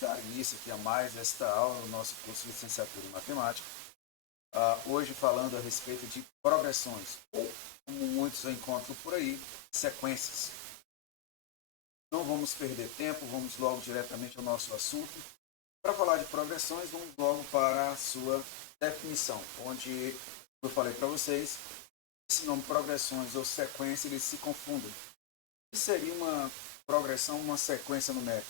dar início aqui a mais esta aula no nosso curso de licenciatura em matemática. Hoje falando a respeito de progressões, ou como muitos eu encontro por aí, sequências. Não vamos perder tempo, vamos logo diretamente ao nosso assunto. Para falar de progressões, vamos logo para a sua definição, onde eu falei para vocês, esse nome progressões ou sequência, eles se confundem. O que seria uma progressão, uma sequência numérica?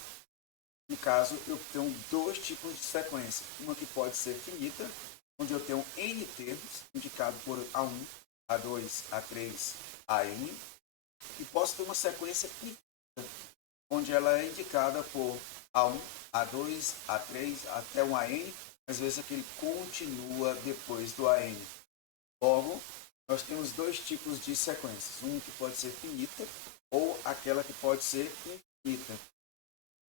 No caso, eu tenho dois tipos de sequência. Uma que pode ser finita, onde eu tenho N termos, indicado por A1, A2, A3, AN, e posso ter uma sequência infinita, onde ela é indicada por A1, A2, A3, até um AN, às vezes aquele continua depois do AN. Logo, nós temos dois tipos de sequências. Uma que pode ser finita, ou aquela que pode ser infinita.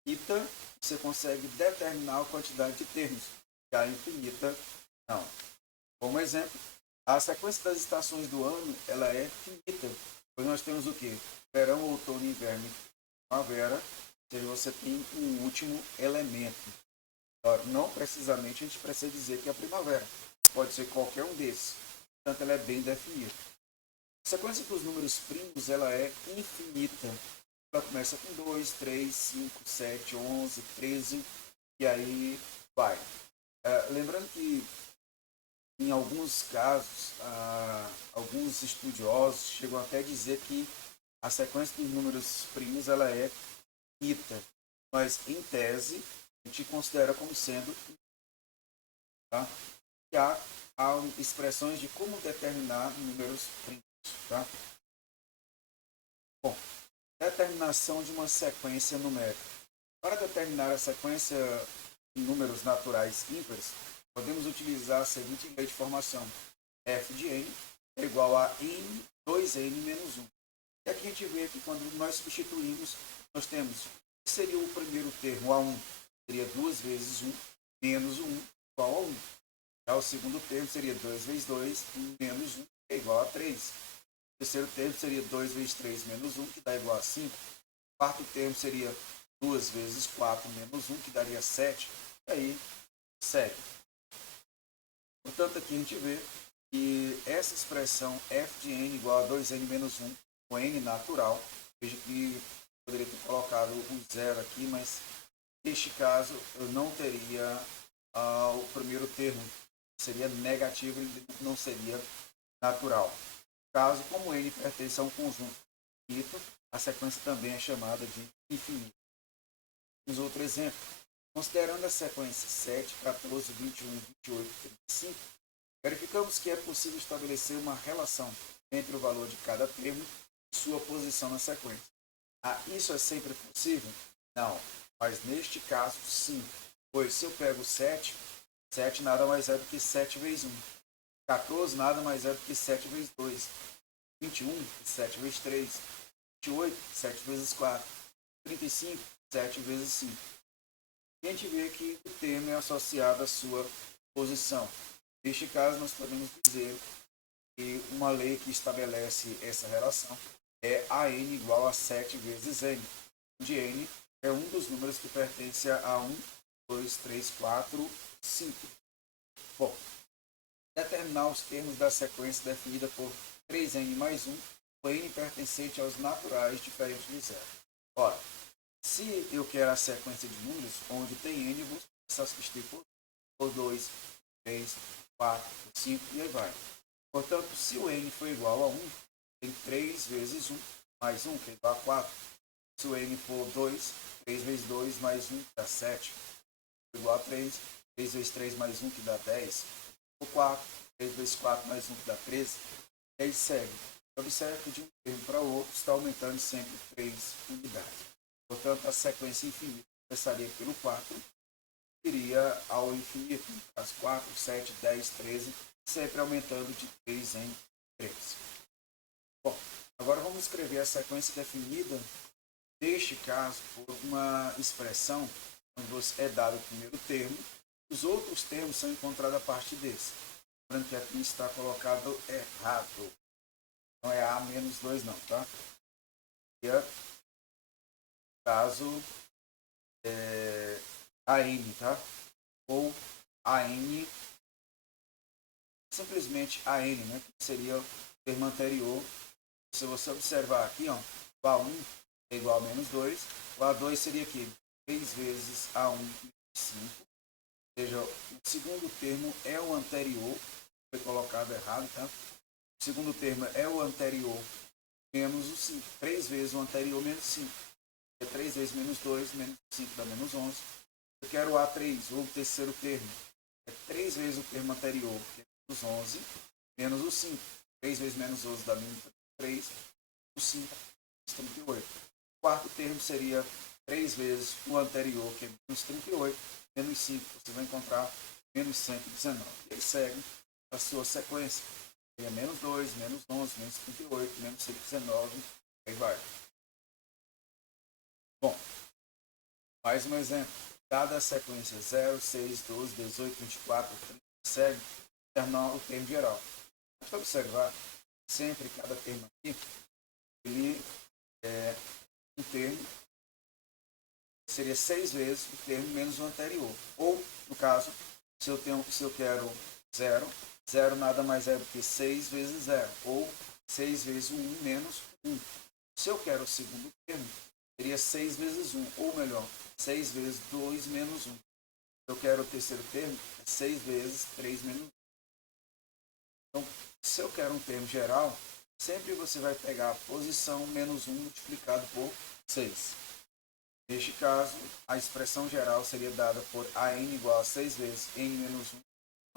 Finita, você consegue determinar a quantidade de termos. Já a infinita, não. Como exemplo, a sequência das estações do ano, ela é finita. Pois nós temos o quê? Verão, outono, inverno e primavera. Ou seja, você tem um último elemento. Não precisamente a gente precisa dizer que é a primavera. Pode ser qualquer um desses. Portanto, ela é bem definida. A sequência dos números primos, ela é infinita. Ela começa com 2, 3, 5, 7, 11, 13 e aí vai. Lembrando que em alguns casos, alguns estudiosos chegam até a dizer que a sequência dos números primos ela é finita, mas em tese a gente considera como sendo, tá? E há expressões de como determinar números primos. Tá? Bom, determinação de uma sequência numérica. Para determinar a sequência de números naturais ímpares, podemos utilizar a seguinte lei de formação. F de n é igual a n 2n menos 1. E aqui a gente vê que quando nós substituímos, nós temos o que seria o primeiro termo, A1, seria 2 vezes 1, menos 1, igual a 1. Já o segundo termo seria 2 vezes 2, menos 1, é igual a 3. O terceiro termo seria 2 vezes 3 menos 1, que dá igual a 5. O quarto termo seria 2 vezes 4 menos 1, que daria 7. E aí, segue. Portanto, aqui a gente vê que essa expressão f de n igual a 2n menos 1, com n natural, veja que poderia ter colocado um zero aqui, mas neste caso eu não teria o primeiro termo, seria negativo, ele não seria natural. Caso, como n pertence a um conjunto infinito, a sequência também é chamada de infinita. Temos outro exemplo. Considerando a sequência 7, 14, 21, 28 e 35, verificamos que é possível estabelecer uma relação entre o valor de cada termo e sua posição na sequência. Isso é sempre possível? Não, mas neste caso sim, pois se eu pego 7, 7 nada mais é do que 7 vezes 1. 14 nada mais é do que 7 vezes 2. 21, 7 vezes 3. 28, 7 vezes 4. 35, 7 vezes 5. E a gente vê que o termo é associado à sua posição. Neste caso, nós podemos dizer que uma lei que estabelece essa relação é AN igual a 7 vezes N, onde N é um dos números que pertence a 1, 2, 3, 4, 5. Bom, determinar os termos da sequência definida por 3n mais 1, o n pertencente aos naturais diferentes de zero. Ora, se eu quero a sequência de números, onde tem n, eu vou substituir por 2, 3, 4, 5 e aí vai. Portanto, se o n for igual a 1, tem 3 vezes 1 mais 1, que é igual a 4. Se o n for 2, 3 vezes 2 mais 1, que dá 7, igual a 3. 3 vezes 3 mais 1, que dá 10. O 4, 3 vezes 4 mais 1, que dá 13. E aí segue. Observe que de um termo para o outro está aumentando sempre 3 unidades. Portanto, a sequência infinita começaria pelo 4, iria ao infinito, as 4, 7, 10, 13, sempre aumentando de 3 em 3. Bom, agora vamos escrever a sequência definida, neste caso, por uma expressão onde é dado o primeiro termo, os outros termos são encontrados a partir desse. Lembrando que aqui está colocado errado. Não é A menos 2 não, tá? E caso AN, tá? Ou AN, simplesmente AN, né? Que seria o termo anterior. Se você observar aqui, ó, o A1 é igual a menos 2, o A2 seria aqui 3 vezes A1 menos 5. Ou seja, o segundo termo é o anterior, foi colocado errado, tá? O segundo termo é o anterior menos o 5. 3 vezes o anterior menos 5. É 3 vezes menos 2, menos 5 dá menos 11. Eu quero o A3, ou o terceiro termo. É 3 vezes o termo anterior, que é menos 11, menos o 5. 3 vezes menos 11 dá menos 3, o 5, 38. O quarto termo seria 3 vezes o anterior, que é menos 38, menos 5. Você vai encontrar menos 119. E ele segue a sua sequência. Seria menos 2, menos 11, menos 38, menos 119, aí vai. Bom, mais um exemplo. Dada a sequência 0, 6, 12, 18, 24, 30, segue, terminar o termo geral. Para observar, sempre cada termo aqui, ele é um termo, seria 6 vezes o termo menos o anterior. Ou, no caso, se eu quero 0, 0 nada mais é do que 6 vezes 0. Ou 6 vezes 1 menos 1. Se eu quero o segundo termo, seria 6 vezes 1. Ou melhor, 6 vezes 2 menos 1. Se eu quero o terceiro termo, é 6 vezes 3 menos 1. Então, se eu quero um termo geral, sempre você vai pegar a posição menos 1 multiplicado por 6. Neste caso, a expressão geral seria dada por AN igual a 6 vezes N menos 1,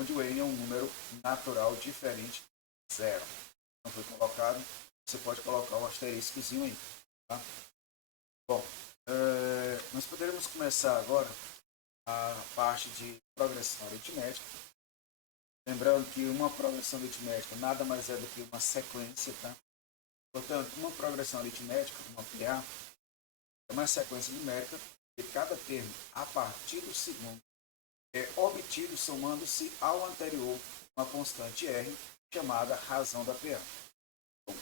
onde o N é um número natural diferente de 0. Não foi colocado, você pode colocar um asteriscozinho aí. Tá? Bom, nós poderíamos começar agora a parte de progressão aritmética. Lembrando que uma progressão aritmética nada mais é do que uma sequência, tá? Portanto, uma progressão aritmética, uma PA, é uma sequência numérica de cada termo a partir do segundo é obtido somando-se ao anterior uma constante R chamada razão da PA.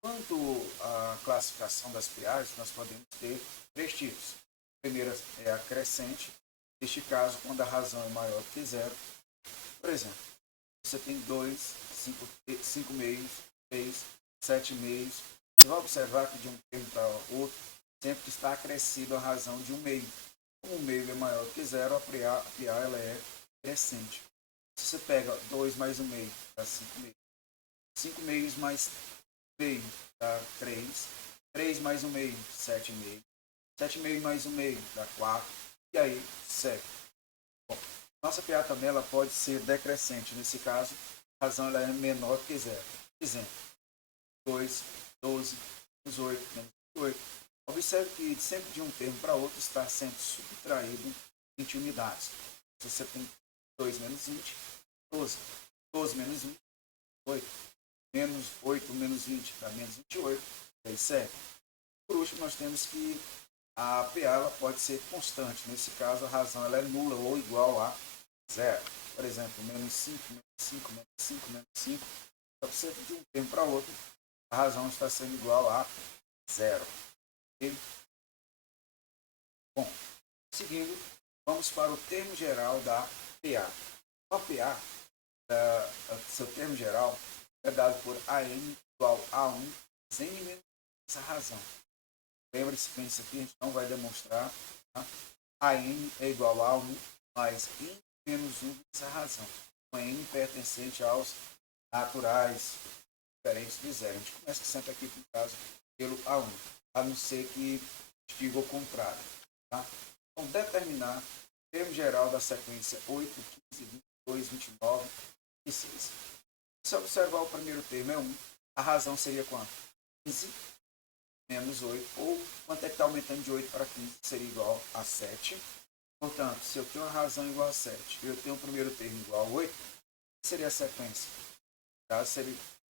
Quanto à classificação das PAs, nós podemos ter 3 tipos. A primeira é a crescente, neste caso, quando a razão é maior que 0. Por exemplo, você tem 2, 5 meios, 6, 7 meios. Você vai observar que de um termo para o outro, sempre está acrescido a razão de um meio. Como um meio é maior que 0, a PA ela é crescente. Se você pega 2 mais 1 meio, dá 5 meios. 5 meios mais meio dá 3. 3 mais 1 meio, 7 meio. 7 meio mais 1 meio dá 4. E aí segue. Bom, nossa PA também ela pode ser decrescente. Nesse caso, a razão ela é menor que 0. Exemplo, 2, 12, 18, menos 8. Observe que sempre de um termo para outro está sendo subtraído 20 unidades. Se você tem 2 menos 20, 12. 12 menos 20, 8. Menos 8 menos 20 dá menos 28. Aí segue. Por último, nós temos que a PA ela pode ser constante. Nesse caso, a razão ela é nula ou igual a 0. Por exemplo, menos 5, menos 5, menos 5, menos 5. Então, sempre de um termo para outro, a razão está sendo igual a 0. Okay? Bom, seguindo, vamos para o termo geral da PA. A PA, seu termo geral, é dado por AN igual a 1 mais N menos essa razão. Lembre-se que isso aqui a gente não vai demonstrar. Tá? AN é igual a 1 mais N menos 1 essa razão. O N pertencente aos naturais diferentes de 0. A gente começa sempre aqui, no caso, pelo A1, a não ser que diga o contrário. Tá? Então, determinar o termo geral da sequência 8, 15, 22, 29 e 6. Se observar o primeiro termo é 1, a razão seria quanto? 15 menos 8, ou quanto é que está aumentando de 8 para 15, seria igual a 7. Portanto, se eu tenho a razão igual a 7 e eu tenho o primeiro termo igual a 8, seria a sequência. Tá?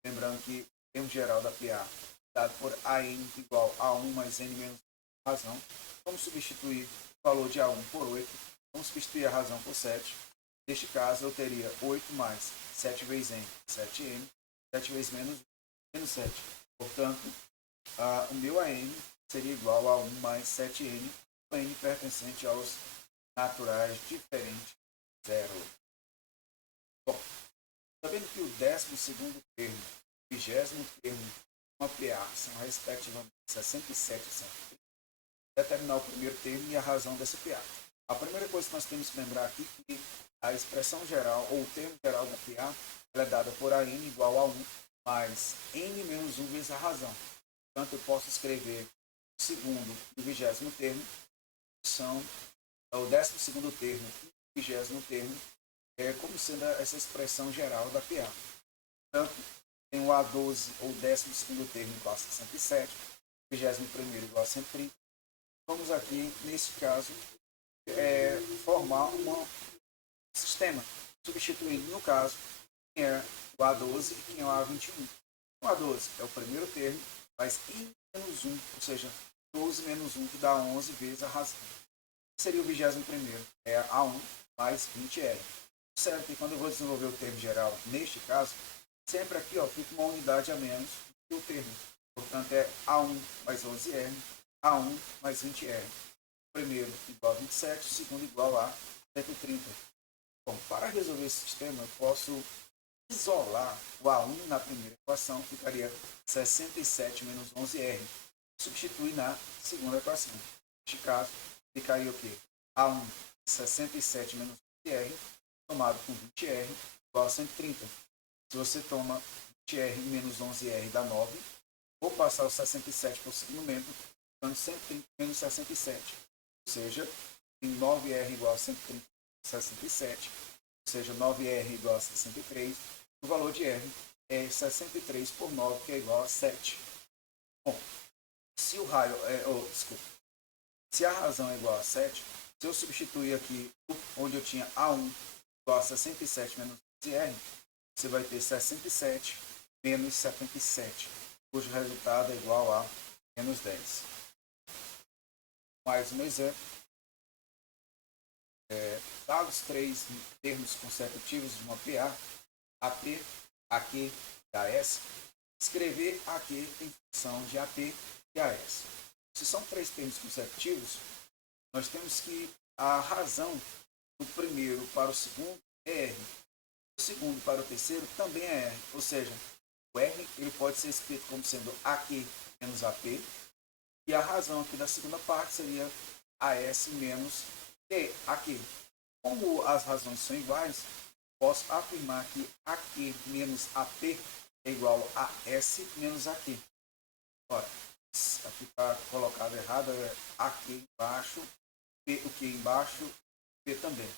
Lembrando que o termo geral da PA dado por AN igual a 1 mais N menos razão. Vamos substituir o valor de A1 por 8. Vamos substituir a razão por 7. Neste caso, eu teria 8 mais 7 vezes N, 7N. 7 vezes menos 7. Portanto, o meu AN seria igual a 1 mais 7N. O N pertencente aos naturais diferentes de zero. Bom, sabendo que o 12º termo e o 20º termo de uma PA são respectivamente 67 e 130, determinar o primeiro termo e a razão dessa PA. A primeira coisa que nós temos que lembrar aqui é que a expressão geral, ou o termo geral da PA, ela é dada por AN igual a 1 mais N menos 1 vezes a razão. Portanto, eu posso escrever o segundo e o 20º termo, são o 12º termo e o 20º termo, como sendo essa expressão geral da PA. Portanto, tem o A12 ou 12º termo igual a 67, o 21º igual a 130. Vamos aqui, nesse caso, formar um sistema, substituindo, no caso, quem é o A12 e quem é o A21. O A12 é o primeiro termo, mais N menos 1, ou seja, 12 menos 1, que dá 11 vezes a razão. Seria o 21º, é A1 mais 20R. Certo que quando eu vou desenvolver o termo geral, neste caso, sempre aqui fica uma unidade a menos do termo. Portanto, é A1 mais 11R, A1 mais 20R. O primeiro igual a 27, o segundo igual a 130. Bom, para resolver esse sistema, eu posso isolar o A1 na primeira equação, ficaria 67 menos 11R. Substituir na segunda equação. Neste caso, ficaria o quê? A1, 67 menos 11R, somado com 20R, igual a 130. Se você toma 20R menos 11R dá 9, vou passar o 67 para o segundo membro, dando 130 menos 67. Ou seja, tem 9R igual a 130 67, ou seja, 9R igual a 63. O valor de R é 63 por 9, que é igual a 7. Bom, se o raio se a razão é igual a 7, se eu substituir aqui onde eu tinha A1 igual a 67 menos 11R, você vai ter 67 menos 77, cujo resultado é igual a menos 10. Mais um exemplo. Dados 3 termos consecutivos de uma PA, AP, AQ e AS, escrever AQ em função de AP e AS. Se são 3 termos consecutivos, nós temos que a razão do primeiro para o segundo é R. O segundo para o terceiro também é R. Ou seja, o R ele pode ser escrito como sendo AQ menos AP. E a razão aqui da segunda parte seria AS menos AQ. Como as razões são iguais, posso afirmar que AQ menos AP é igual a S menos AQ. Ora, aqui está colocado errado, é AQ embaixo, P, o Q embaixo, P também.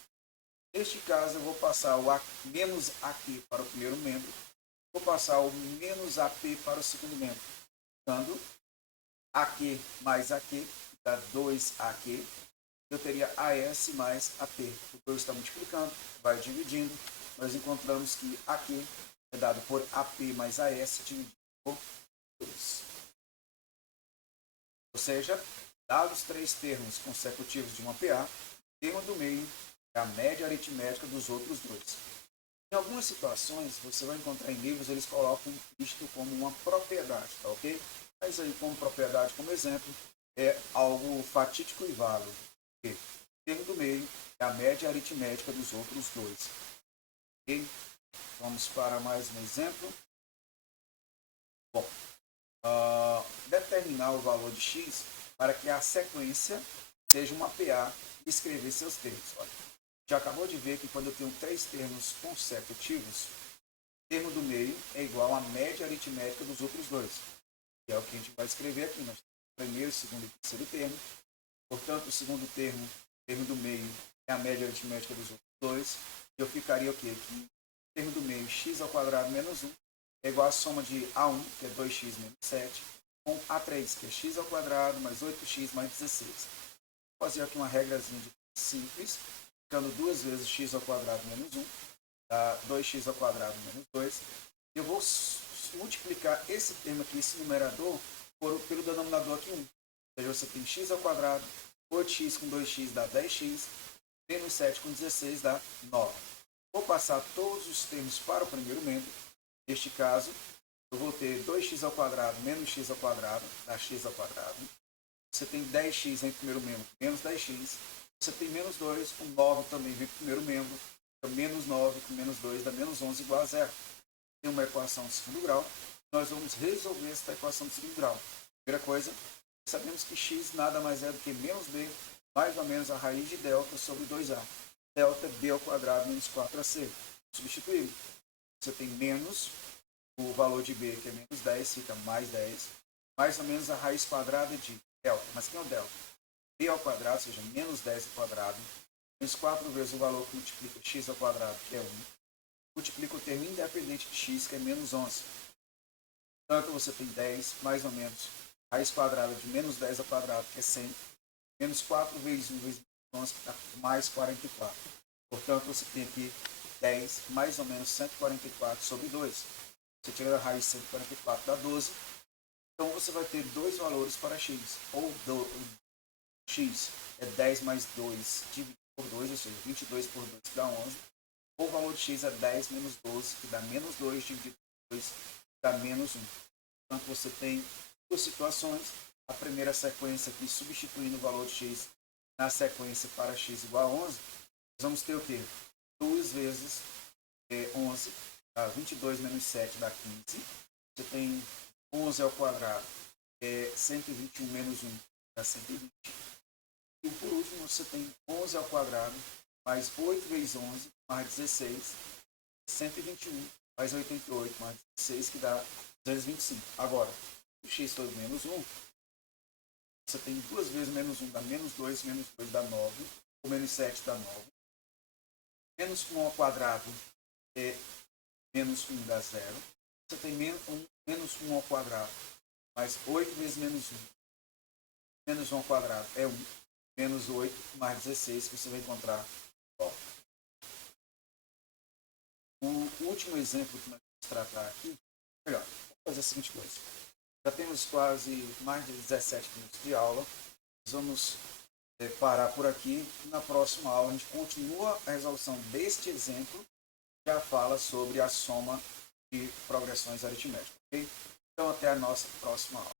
Neste caso, eu vou passar o menos AQ para o primeiro membro, vou passar o menos AP para o segundo membro, dando AQ mais AQ, dá 2AQ, eu teria AS mais AP. O 2 está multiplicando, vai dividindo, nós encontramos que AQ é dado por AP mais AS dividido por 2. Ou seja, dados 3 termos consecutivos de uma PA, o termo do meio é a média aritmética dos outros dois. Em algumas situações, você vai encontrar em livros, eles colocam isto como uma propriedade, tá ok? Mas aí, como propriedade, como exemplo, é algo fatídico e válido. O termo do meio é a média aritmética dos outros dois. Ok? Vamos para mais um exemplo. Bom, determinar o valor de x para que a sequência seja uma PA e escrever seus termos. Olha, já acabou de ver que quando eu tenho 3 termos consecutivos, o termo do meio é igual à média aritmética dos outros dois. Que é o que a gente vai escrever aqui. Nós temos o primeiro, segundo e terceiro termo. Portanto, o segundo termo, termo do meio, é a média aritmética dos outros dois. Eu ficaria o quê? Que o termo do meio, x ao quadrado menos 1, é igual à soma de A1, que é 2x menos 7, com A3, que é x ao quadrado mais 8x mais 16. Vou fazer aqui uma regrazinha simples, ficando 2 vezes x ao quadrado menos 1, dá 2x ao quadrado menos 2. Eu vou multiplicar esse termo aqui, esse numerador, pelo denominador aqui 1. Ou seja, você tem x ao quadrado, 8x com 2x dá 10x, menos 7 com 16 dá 9. Vou passar todos os termos para o primeiro membro. Neste caso, eu vou ter 2x ao quadrado menos x ao quadrado, dá x ao quadrado. Você tem 10x em primeiro membro, menos 10x. Você tem menos 2, o 9 também vem para o primeiro membro. Então, menos 9 com menos 2 dá menos 11 igual a zero. Tem uma equação de segundo grau. Nós vamos resolver essa equação de segundo grau. Primeira coisa, sabemos que x nada mais é do que menos b, mais ou menos a raiz de delta sobre 2a. Delta é b ao quadrado menos 4ac. Substituímos. Você tem menos o valor de b, que é menos 10, fica mais 10. Mais ou menos a raiz quadrada de delta. Mas quem é o delta? B ao quadrado, ou seja, menos 10 ao quadrado. Menos 4 vezes o valor que multiplica x ao quadrado, que é 1. Multiplica o termo independente de x, que é menos 11. Portanto, você tem 10, mais ou menos, raiz quadrada de menos 10 ao quadrado, que é 100. Menos 4 vezes 1 vezes 11, que dá mais 44. Portanto, você tem aqui 10, mais ou menos 144 sobre 2. Você tira a raiz de 144, dá 12. Então, você vai ter dois valores para x. Ou x é 10 mais 2 dividido por 2, ou seja, 22 por 2, que dá 11. Ou o valor de x é 10 menos 12, que dá menos 2 dividido por 2, que dá menos 1. Portanto, você tem duas situações. A primeira sequência aqui, substituindo o valor de x na sequência para x igual a 11, nós vamos ter o quê? 2 vezes 11, 22 menos 7 dá 15. Você tem 11 ao quadrado, 121 menos 1 dá 120. E por último, você tem 11 ao quadrado, mais 8 vezes 11, mais 16, 121, mais 88, mais 16, que dá 225. Agora, o x todo menos 1, você tem 2 vezes menos 1 dá menos 2 dá 9, ou menos 7 dá 9. Menos 1 ao quadrado é menos 1 dá 0. Você tem menos 1 ao quadrado, mais 8 vezes menos 1. Menos 1 ao quadrado é 1. Menos 8 mais 16, que você vai encontrar. Ó. O último exemplo que nós vamos tratar aqui, melhor, vamos fazer a seguinte coisa. Já temos quase mais de 17 minutos de aula. Nós vamos parar por aqui. Na próxima aula a gente continua a resolução deste exemplo, já fala sobre a soma de progressões aritméticas. Okay? Então até a nossa próxima aula.